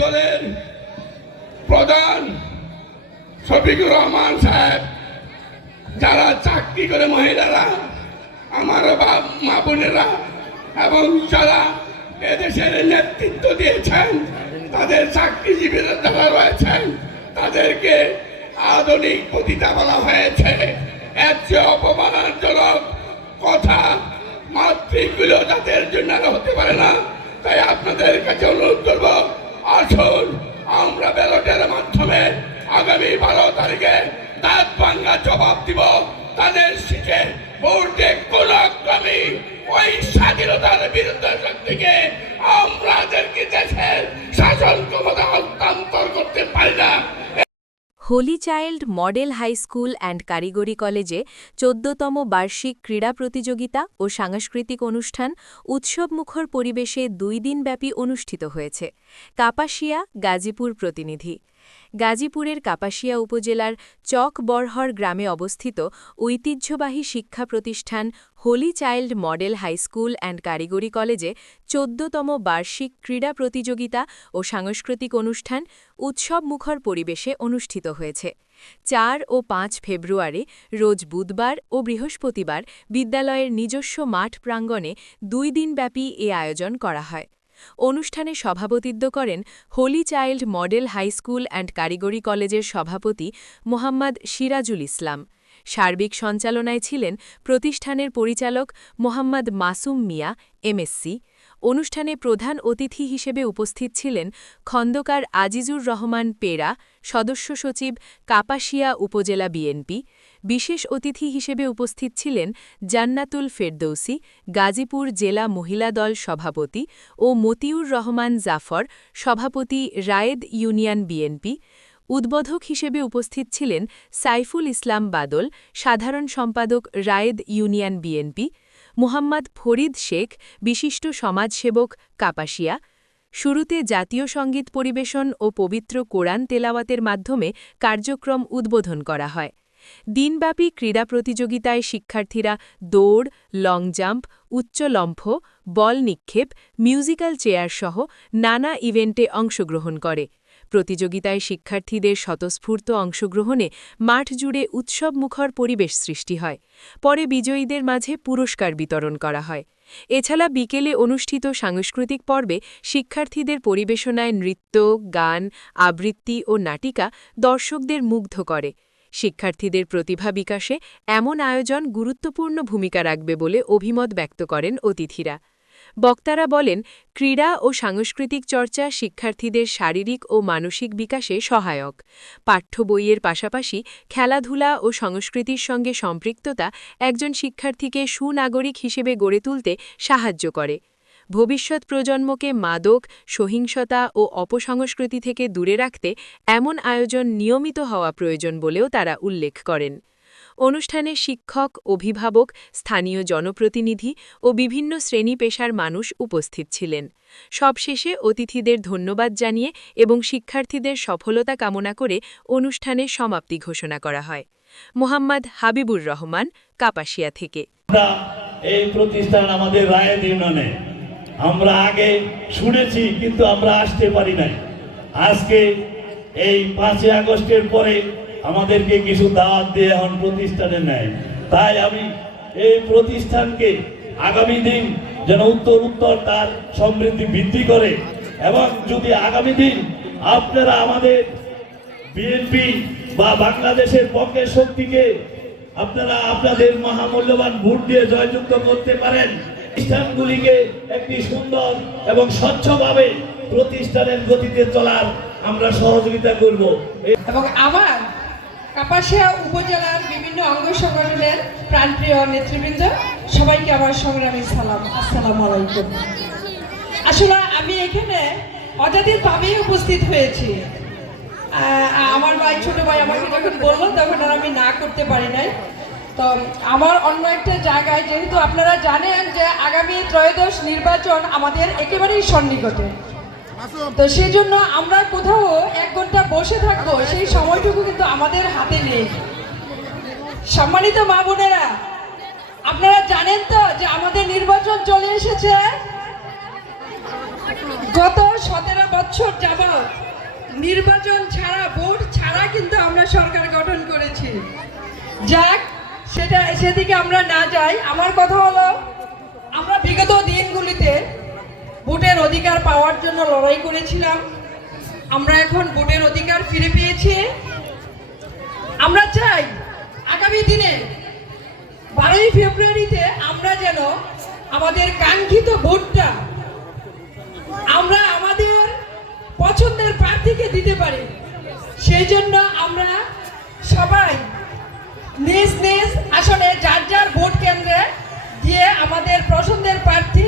দলের প্রধান শফিকুর রহমান সাহেব, যারা চাকরি করে মহিলারা, আমার বাপ, মা বোনেরা এবং যারা এদেশের নেতৃত্ব দিয়েছেন, তাদের চাকরিজীবীরা যারা রয়েছেন, তাদেরকে আধুনিক পতিতা বলা হয়েছে। এর চেয়ে অপমানজনক কথা মাতৃগুলো যাদের জন্য হতে পারে না, তাই আপনাদের কাছে অনুরোধ করব আমরা ব্যালটের মাধ্যমে আগামী বারো তারিখে দাঁত ভাঙ্গা জবাব দিব। তাদের শিখে ভোটে কোন ক্রমে ওই স্বাধীনতার বিরুদ্ধে শক্তিকে আমরা দেশের শাসন ক্ষমতা হস্তান্তর করতে পারি না। Holy Child Model High School and কারিগরি কলেজে চোদ্দতম বার্ষিক ক্রীড়া প্রতিযোগিতা ও সাংস্কৃতিক অনুষ্ঠান উৎসবমুখর পরিবেশে দুই দিনব্যাপী অনুষ্ঠিত হয়েছে। কাপাসিয়া, গাজীপুর প্রতিনিধি। গাজীপুরের কাপাসিয়া উপজেলার চক বরহর গ্রামে অবস্থিত ঐতিহ্যবাহী শিক্ষা প্রতিষ্ঠান Holy Child Model High School and কারিগরি কলেজে চোদ্দতম বার্ষিক ক্রীড়া প্রতিযোগিতা ও সাংস্কৃতিক অনুষ্ঠান উৎসবমুখর পরিবেশে অনুষ্ঠিত হয়েছে। চার ও পাঁচ ফেব্রুয়ারি রোজ বুধবার ও বৃহস্পতিবার বিদ্যালয়ের নিজস্ব মাঠ প্রাঙ্গণে দুই দিনব্যাপী এ আয়োজন করা হয়। অনুষ্ঠানে সভাপতিত্ব করেন Holy Child Model High School and কারিগরি কলেজের সভাপতি মোহাম্মদ সিরাজুল ইসলাম। সার্বিক সঞ্চালনায় ছিলেন প্রতিষ্ঠানের পরিচালক মোহাম্মদ মাসুম মিয়া, এমএসসি। অনুষ্ঠানে প্রধান অতিথি হিসেবে উপস্থিত ছিলেন খন্দকার আজিজুর রহমান পেরা সদস্য সচিব কাপাসিয়া উপজেলা বিএনপি বিশেষ অতিথি হিসেবে উপস্থিত ছিলেন জান্নাতুল ফেরদৌসি, গাজীপুর জেলা মহিলা দল সভাপতি ও মতিউর রহমান জাফর, সভাপতি রায়েদ ইউনিয়ন বিএনপি। উদ্বোধক হিসেবে উপস্থিত ছিলেন সাইফুল ইসলাম বাদল, সাধারণ সম্পাদক রায়েদ ইউনিয়ন বিএনপি, মুহাম্মদ ফরিদ শেখ, বিশিষ্ট সমাজসেবক কাপাসিয়া। শুরুতে জাতীয় সংগীত পরিবেশন ও পবিত্র কোরআন তেলাওয়াতের মাধ্যমে কার্যক্রম উদ্বোধন করা হয়। দিনব্যাপী ক্রীড়া প্রতিযোগিতায় শিক্ষার্থীরা দৌড় লং জাম্প উচ্চ লম্ফ, বল নিক্ষেপ মিউজিক্যাল চেয়ার সহ নানা ইভেন্টে অংশগ্রহণ করে। প্রতিযোগিতায় শিক্ষার্থীদের স্বতঃস্ফূর্ত অংশগ্রহণে মাঠ জুড়ে উৎসবমুখর পরিবেশ সৃষ্টি হয়। পরে বিজয়ীদের মাঝে পুরস্কার বিতরণ করা হয়। এছাড়া বিকেলে অনুষ্ঠিত সাংস্কৃতিক পর্বে শিক্ষার্থীদের পরিবেশনায় নৃত্য, গান, আবৃত্তি ও নাটিকা দর্শকদের মুগ্ধ করে। শিক্ষার্থীদের প্রতিভা বিকাশে এমন আয়োজন গুরুত্বপূর্ণ ভূমিকা রাখবে বলে অভিমত ব্যক্ত করেন অতিথিরা। বক্তারা বলেন, ক্রীড়া ও সাংস্কৃতিক চর্চা শিক্ষার্থীদের শারীরিক ও মানসিক বিকাশে সহায়ক। পাঠ্য বইয়ের পাশাপাশি খেলাধুলা ও সংস্কৃতির সঙ্গে সম্পৃক্ততা একজন শিক্ষার্থীকে সুনাগরিক হিসেবে গড়ে তুলতে সাহায্য করে। ভবিষ্যৎ প্রজন্মকে মাদক, সহিংসতা ও অপসংস্কৃতি থেকে দূরে রাখতে এমন আয়োজন নিয়মিত হওয়া প্রয়োজন বলেও তারা উল্লেখ করেন। অনুষ্ঠানে শিক্ষক, অভিভাবক, স্থানীয় জনপ্রতিনিধি ও বিভিন্ন শ্রেণি পেশার মানুষ উপস্থিত ছিলেন। সবশেষে অতিথিদের ধন্যবাদ জানিয়ে এবং শিক্ষার্থীদের সফলতা কামনা করে অনুষ্ঠানের সমাপ্তি ঘোষণা করা হয়। মোহাম্মদ হাবিবুর রহমান, কাপাসিয়া থেকে। এই প্রতিষ্ঠান আমাদের ইউনিয়নে আমরা আগে শুনেছি, কিন্তু আমরা আসতে পারি নাই। আজকে এই পাঁচই আগস্টের পরে আমাদেরকে কিছু দাওয়াত দিয়ে এখন প্রতিষ্ঠানে নেয়। তাই আমি এই প্রতিষ্ঠানকে আগামী দিন যেন উত্তর উত্তর তার সমৃদ্ধি বৃদ্ধি করে এবং যদি আগামী দিন আপনারা আমাদের বিএনপি বা বাংলাদেশের পক্ষের শক্তিকে আপনারা আপনাদের মহামূল্যবান ভোট দিয়ে জয়যুক্ত করতে পারেন প্রতিষ্ঠানগুলিকে একটি সুন্দর এবং স্বচ্ছভাবে প্রতিষ্ঠানের গতিতে চলার আমরা সহযোগিতা করব। এবং আমার কাপাসিয়া উপজেলার বিভিন্ন অঙ্গ সংগঠনের প্রাণপ্রিয় নেতৃবৃন্দ, সবাইকে আমার সংগ্রামী সালাম, আসসালাম আলাইকুম। আসলে আমি এখানে অজাতির ভাবেই উপস্থিত হয়েছি। আমার ভাই, ছোট ভাই আমাকে যখন বলল, তখন আর আমি না করতে পারি নাই। তো আমার অন্য একটা জায়গায়, যেহেতু আপনারা জানেন যে আগামী ত্রয়োদশ নির্বাচন আমাদের একেবারেই সন্নিকটে। তো সেই জন্য আমরা কোথাও এক ঘণ্টা বসে থাকব, সেই সময়টুকু কিন্তু আমাদের হাতে নেই। সম্মানিত মা বোনেরা, আপনারা জানেন তো যে আমাদের নির্বাচন চলে এসেছে? গত সতেরো বছর যাবৎ নির্বাচন ছাড়া, ভোট ছাড়া কিন্তু আমরা সরকার গঠন করেছি। যাক সেটা সেদিকে আমরা না যাই। আমার কথা হলো, আমরা বিগত দিনগুলিতে ভোটের অধিকার পাওয়ার জন্য লড়াই করেছিলাম। আমরা এখন ভোটের অধিকার ফিরে পেয়েছি। আমরা চাই আগামী দিনে বারোই ফেব্রুয়ারিতে আমরা যেন আমাদের কাঙ্ক্ষিত ভোটটা আমরা আমাদের পছন্দের প্রার্থীকে দিতে পারি। সেই জন্য আমরা সবাই নিজ নিজ আসনে যার যার ভোট কেন্দ্রে গিয়ে আমাদের পছন্দের প্রার্থী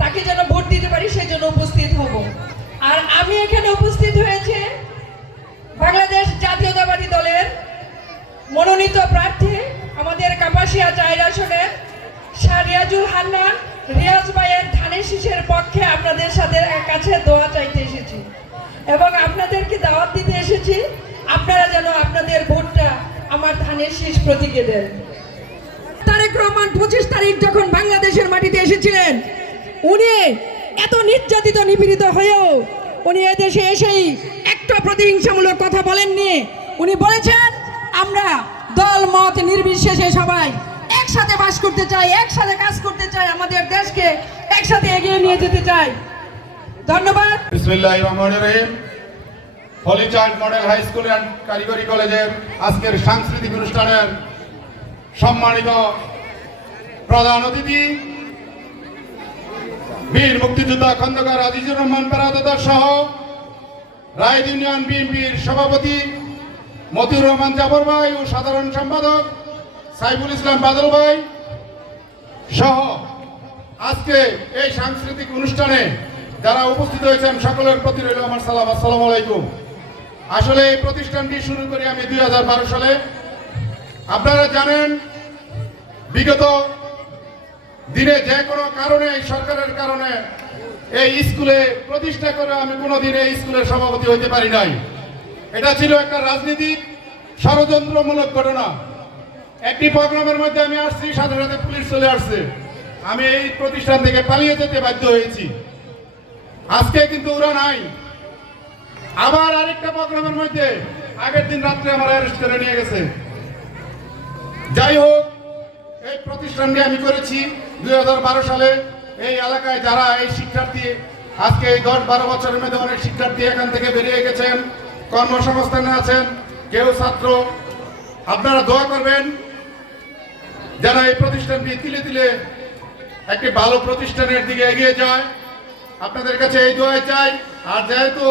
তাকে যেন ভোট দিতে পারি, সেই জন্য উপস্থিত হব। আর আমি এখানে উপস্থিত হয়েছে বাংলাদেশ জাতীয়তাবাদী দলের মনোনীত প্রার্থী, আমাদের কাপাসিয়া চায়ের আসনের শাহ রিয়াজুল হান্নান রিয়াজ ভাইয়ের ধানের শীষের পক্ষে আপনাদের সাথে কাছে দোয়া চাইতে এসেছি। এবং আপনাদেরকে দাওয়াত দিতে এসেছি, আপনারা যেন আপনাদের ভোটটা আমার ধানের শীষ প্রতীকে দেন। তারেক রহমান পঁচিশ তারিখ যখন বাংলাদেশের মাটিতে এসেছিলেন, উনি এত নির্যাতিত, নিপীড়িত হয়েও উনি এদেশে এসেই একটা প্রতিহিংসামূলক কথা বলেননি। উনি বলেছেন, আমরা দল, মত, নির্বিশেষে সবাই একসাথে বাস করতে চাই, একসাথে কাজ করতে চাই, আমাদের দেশকে একসাথে এগিয়ে নিয়ে যেতে চাই। ধন্যবাদ। Holy Child Model High School and কারিগরি কলেজের আজকের সাংস্কৃতিক অনুষ্ঠানের সম্মানিত প্রধান অতিথি বীর মুক্তিযোদ্ধা খন্দকার আজিজুর রহমান পেরাদার সহ রায় ইউনিয়ন বিএনপির সভাপতি মতিউর রহমান জাফর ভাই ও সাধারণ সম্পাদক সাইফুল ইসলাম বাদল ভাই সহ আজকে এই সাংস্কৃতিক অনুষ্ঠানে যারা উপস্থিত হয়েছেন সকলের প্রতি রইল আমার সালাম। আসসালামু আলাইকুম। আসলে এই প্রতিষ্ঠানটি শুরু করি আমি দুই হাজার বারো সালে। আপনারা জানেন, বিগত দিনে যে কোনো কারণে, এই সরকারের কারণে এই স্কুলে প্রতিষ্ঠা করে আমি কোনোদিন এই স্কুলের সভাপতি হইতে পারি নাই। এটা ছিল একটা রাজনীতিক ষড়যন্ত্রমূলক ঘটনা। একটি প্রোগ্রামের মধ্যে আমি আসছি, সাথে সাথে পুলিশ চলে আসছে। আমি এই প্রতিষ্ঠান থেকে পালিয়ে যেতে বাধ্য হয়েছি। আজকে কিন্তু ওরা নাই। আবার আরেকটা প্রোগ্রামের মধ্যে আগের দিন রাত্রে আমার অ্যারেস্ট করে নিয়ে গেছে। যাই হোক এই প্রতিষ্ঠানটি আমি করেছি দু হাজার বারো সালে। এই এলাকায় যারা এই শিক্ষার্থী, আজকে এই দশ বারো বছরের মধ্যে অনেক শিক্ষার্থী এখান থেকে বেরিয়ে গেছেন, কর্মসংস্থানে আছেন, কেউ ছাত্র। আপনারা দোয়া করবেন যারা এই প্রতিষ্ঠানটি তিলে তিলে একটি ভালো প্রতিষ্ঠানের দিকে এগিয়ে যায়। আপনাদের কাছে এই দোয়াই চাই। আর যেহেতু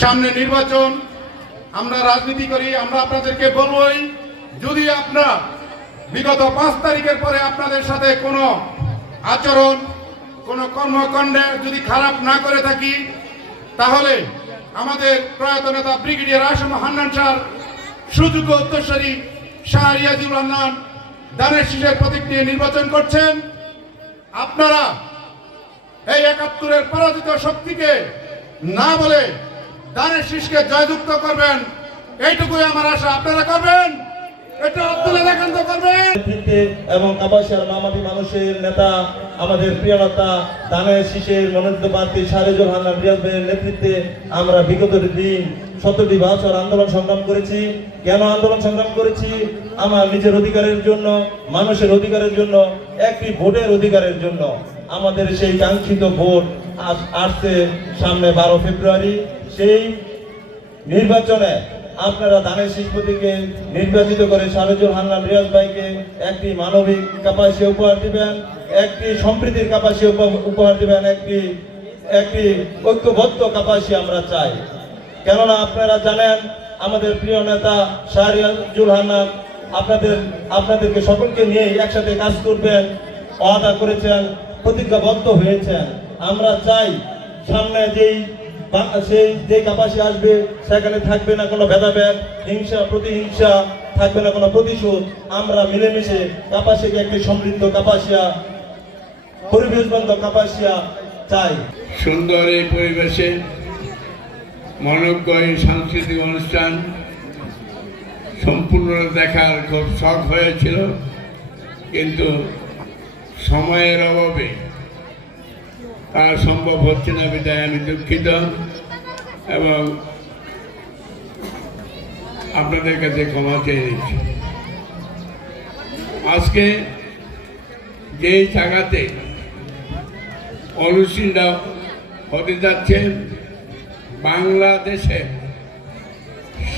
সামনে নির্বাচন, আমরা রাজনীতি করি, আমরা আপনাদেরকে বলবই, যদি আপনারা বিগত পাঁচ তারিখের পরে আপনাদের সাথে কোনো আচরণ, কোনো কর্মকাণ্ডে যদি খারাপ না করে থাকি, তাহলে আমাদের প্রয়াত নেতা ব্রিগেডিয়ার আসম হান্নান স্যার, সুযোগ্য উত্তরস্বরী শাহ রিয়াজুল হান্নান দানের শীষের প্রতীক নিয়ে নির্বাচন করছেন। আপনারা এই একাত্তরের পরাজিত শক্তিকে না বলে দানের শীষকে জয়যুক্ত করবেন। এইটুকুই আমার আশা। আপনারা করবেন? এটা এবং মামাটি মানুষের নেতা, আমাদের সারেজুল নেতৃত্বে আমরা বিগত দিন সতেরোটি বছর আন্দোলন সংগ্রাম করেছি। কেন আন্দোলন সংগ্রাম করেছি? আমার নিজের অধিকারের জন্য, মানুষের অধিকারের জন্য, একটি ভোটের অধিকারের জন্য। আমাদের সেই কাঙ্ক্ষিত ভোট আস- আসছে সামনে বারো ফেব্রুয়ারি। সেই নির্বাচনে আপনারা দানের শিল্পতিকে নির্বাচিত করে সারজুল হান্নান রিয়াজ ভাইকে একটি মানবিক কাপাসী উপহার দিবেন, একটি সম্প্রীতির কাপাসী উপ- উপহার দিবেন, একটি একটি ঐক্যবদ্ধ কাপাসী আমরা চাই। কেননা আপনারা জানেন, আমাদের প্রিয় নেতা শাহরিয়াজুল হান্নান আপনাদের, আপনাদেরকে সকলকে নিয়ে একসাথে কাজ করবেন, ওয়াদা করেছেন, প্রতিজ্ঞাবদ্ধ হয়েছেন। আমরা চাই সামনে যেই সেই যে কাপাসি আসবে, সেখানে থাকবে না কোনো ভেদাভেদ, হিংসা, প্রতিহিংসা, থাকবে না কোনো প্রতিশোধ। আমরা মিলেমিশে কাপাসিকে একটি সমৃদ্ধ কাপাসিয়া পরিবেশ বান্ধব কাপাসিয়া চাই। সুন্দর এই পরিবেশে মনজ্ঞ এই সাংস্কৃতিক অনুষ্ঠান সম্পূর্ণ দেখার খুব শখ হয়েছিল, কিন্তু সময়ের অভাবে সম্ভব হচ্ছে না বিদায়, আমি দুঃখিত। এবং আপনাদের কাছে ক্ষমা চেয়ে নিচ্ছি। আজকে যে জায়গাতে অনুষ্ঠানটা হতে যাচ্ছে, বাংলাদেশে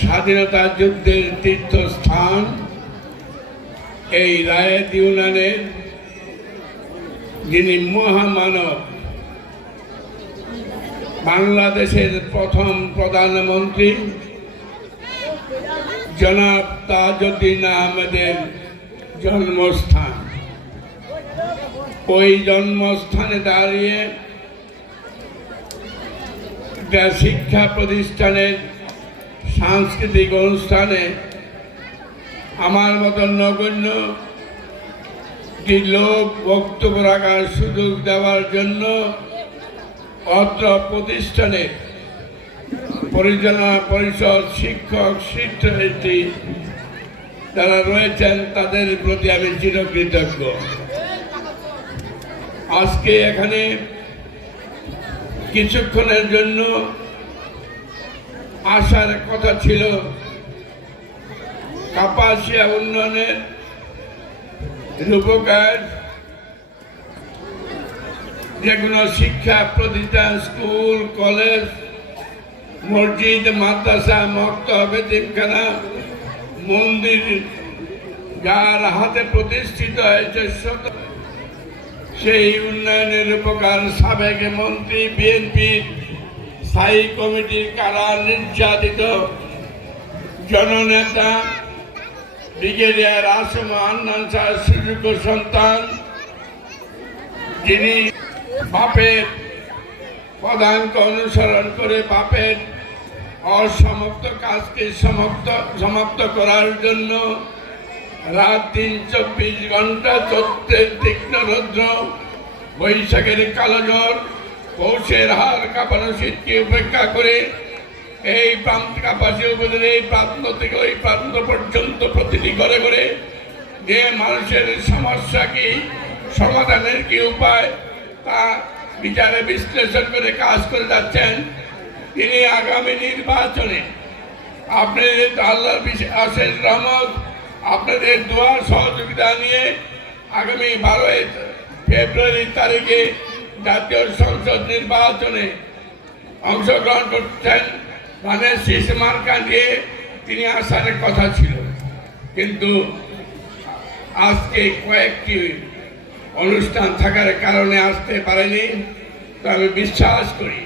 স্বাধীনতা যুদ্ধের তীর্থস্থান, এই রায়েত ইউনানের যিনি মহামানব বাংলাদেশের প্রথম প্রধানমন্ত্রী জনাব তাজউদ্দিন আহমেদের জন্মস্থান। ওই জন্মস্থানে দাঁড়িয়ে শিক্ষা প্রতিষ্ঠানের সাংস্কৃতিক অনুষ্ঠানে আমার মতো নগণ্য লোক বক্তব্য রাখার সুযোগ দেওয়ার জন্য অত্র প্রতিষ্ঠানের পরিচালনা পরিষদ শিক্ষক শিক্ষার্থী যারা রয়েছেন, তাদের প্রতি আমি চিরকৃতজ্ঞ। আজকে এখানে কিছুক্ষণের জন্য আসার কথা ছিল কাপাসিয়া উন্নয়নের রূপকার যে কোনো শিক্ষা প্রতিষ্ঠান, স্কুল, কলেজ, মসজিদ, মাদ্রাসা মক্তব এতিমখানা মন্দির, যার হাতে প্রতিষ্ঠিত হয়েছে শত সেই উন্নয়নের উপকার সাবেক মন্ত্রী, বিএনপি, স্থায়ী কমিটির কারা নির্যাতিত জননেতা, ব্রিগেডিয়ার আসম আন্নান শাহ সুযোগ্য সন্তান, যিনি বাপের প্রধানকে অনুসরণ করে বাপের অসমাপ্ত কাজকে সমাপ্ত সমাপ্ত করার জন্য রাত তিন চব্বিশ ঘণ্টা চত্বের তীক্ষ্ণ রৌদ্র, বৈশাখের কালো জ্বর, পৌষের হার কাঁপানো শীতকে উপেক্ষা করে এই প্রান্ত কাপাসী উপজেলার এই প্রান্ত থেকে ওই প্রান্ত পর্যন্ত প্রতিটি ঘরে ঘরে যে মানুষের সমস্যা কি, সমাধানের কি উপায় তা বিচারে বিশ্লেষণ করে কাজ করে যাচ্ছেন তিনি আগামী নির্বাচনে। আপনাদের আল্লাহর বিশেষ রহমত, আপনাদের দোয়া সহযোগিতা নিয়ে আগামী বারোই ফেব্রুয়ারি তারিখে জাতীয় সংসদ নির্বাচনে অংশগ্রহণ করছেন ধানের শীষ মার্কা দিয়ে তিনি আসার কথা ছিল। কিন্তু আজকে কয়েকটি অনুষ্ঠান থাকার কারণে আসতে পারেনি, তো আমি বিশ্বাস করি,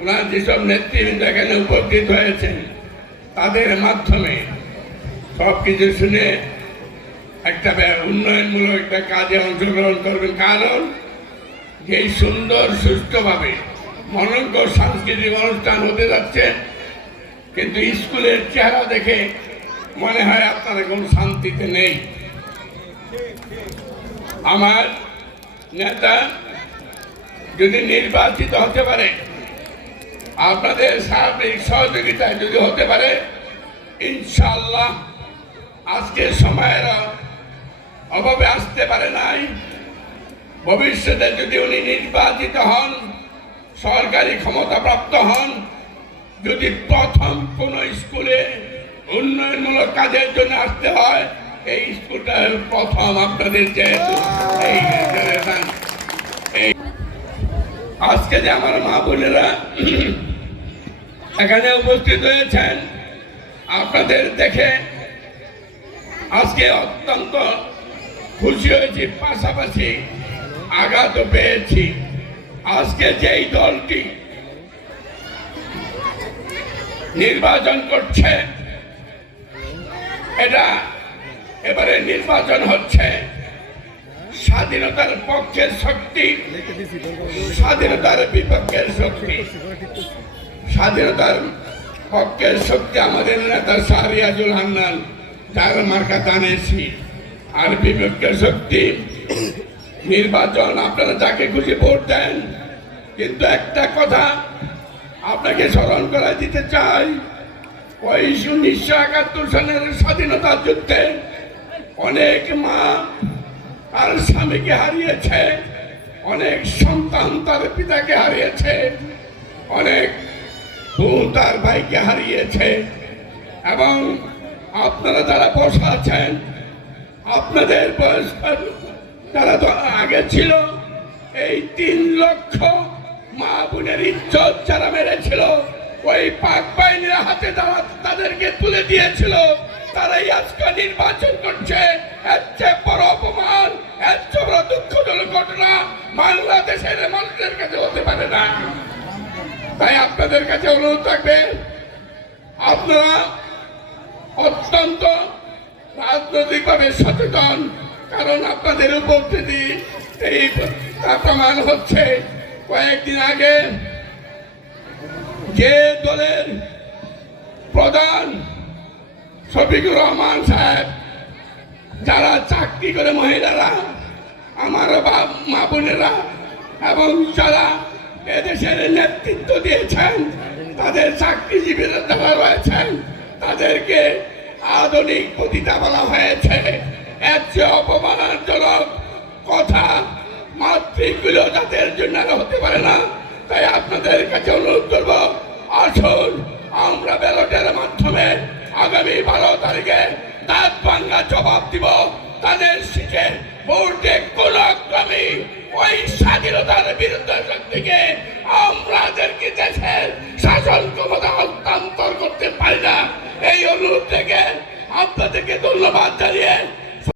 ওনার যেসব নেতৃবৃন্দ এখানে উপস্থিত হয়েছেন, তাদের মাধ্যমে সব কিছু শুনে একটা উন্নয়নমূলক একটা কাজে অংশগ্রহণ করবেন। কারণ যেই সুন্দর, সুষ্ঠুভাবে মনোজ্ঞ সাংস্কৃতিক অনুষ্ঠান হতে যাচ্ছে, কিন্তু স্কুলের চেহারা দেখে মনে হয় আপনারা কোনো শান্তিতে নেই। আমার নেতা যদি নির্বাচিত হতে পারে, আপনাদের সার্বিক সহযোগিতায় যদি হতে পারে ইনশাল্লাহ আজকের সময়ের অভাবে আসতে পারে নাই। ভবিষ্যতে যদি উনি নির্বাচিত হন, সরকারি ক্ষমতাপ্রাপ্ত হন, যদি প্রথম কোন স্কুলে উন্নয়নমূলক কাজের জন্য আসতে হয় এই স্কুলটা প্রথম আপনাদের আজকে যে আমার মা বোনেরা এখানে উপস্থিত হয়েছেন, আপনাদের দেখে আজকে অত্যন্ত খুশি হয়েছি, পাশাপাশি আঘাত পেয়েছি। আজকে যেই দলটি নির্বাচন করছে, এটা এবারে নির্বাচন হচ্ছে। স্বাধীনতার পক্ষের শক্তি। স্বাধীনতার বিপক্ষের শক্তি। স্বাধীনতার পক্ষের শক্তি আমাদের নেতা শাহরিয়াজুল হান্নান যার মার্কা দানেছি আর বিপক্ষের শক্তি, নির্বাচন আপনারা যাকে খুশি ভোট দেন। কিন্তু একটা কথা আপনাকে স্মরণ করা দিতে চাই, ওই উনিশশো একাত্তর সালের স্বাধীনতা যুদ্ধে অনেক মা তার স্বামীকে হারিয়েছে, অনেক সন্তান তার পিতাকে হারিয়েছে, অনেক বোন তার ভাইকে হারিয়েছে। এবং আপনারা যারা বসা আছেন, আপনাদের বয়স তারা তো আগে ছিল, এই তিন লক্ষ মা বোনের ইজ্জত যারা মেরেছিল, ওই পাক বাহিনীর হাতে তারা তাদেরকে তুলে দিয়েছিল। তারাই আজকে নির্বাচন করছে। এর বড় অপমান, এর চেয়ে বড় দুঃখজনক ঘটনা বাংলাদেশের মানুষের কাছে হতে পারে না। তাই আপনাদের কাছে অনুরোধ থাকবে, আপনারা অত্যন্ত রাজনৈতিকভাবে সচেতন, কারণ আপনাদের উপস্থিতি এই প্রমাণ হচ্ছে। কয়েকদিন আগে যে দলের প্রধান শফিকুর রহমান সাহেব, যারা চাকরি করে মহিলারা, আমার বা- মা বোনেরা এবং যারা এদেশের নেতৃত্ব দিয়েছেন, তাদের চাকরিজীবীরা যারা রয়েছেন, তাদেরকে আধুনিক পতিতা বলা হয়েছে। এর চেয়ে অপমানজনক কথা মাতৃগুলো তাদের জন্য হতে পারে না। তাই আপনাদের কাছে অনুরোধ করব, আসুন, আমরা ব্যালটের মাধ্যমে আগামী বারো তারিখে দাঁত ভাঙ্গা জবাব দিব। তাদের শিখে মুহূর্তে কোন ক্রমে ওই স্বাধীনতার বিরুদ্ধে শক্তিকে আমরাদেরকে দেশের শাসন ক্ষমতা হস্তান্তর করতে পারি না। এই অনুরোধ থেকে আপনাদেরকে ধন্যবাদ জানিয়ে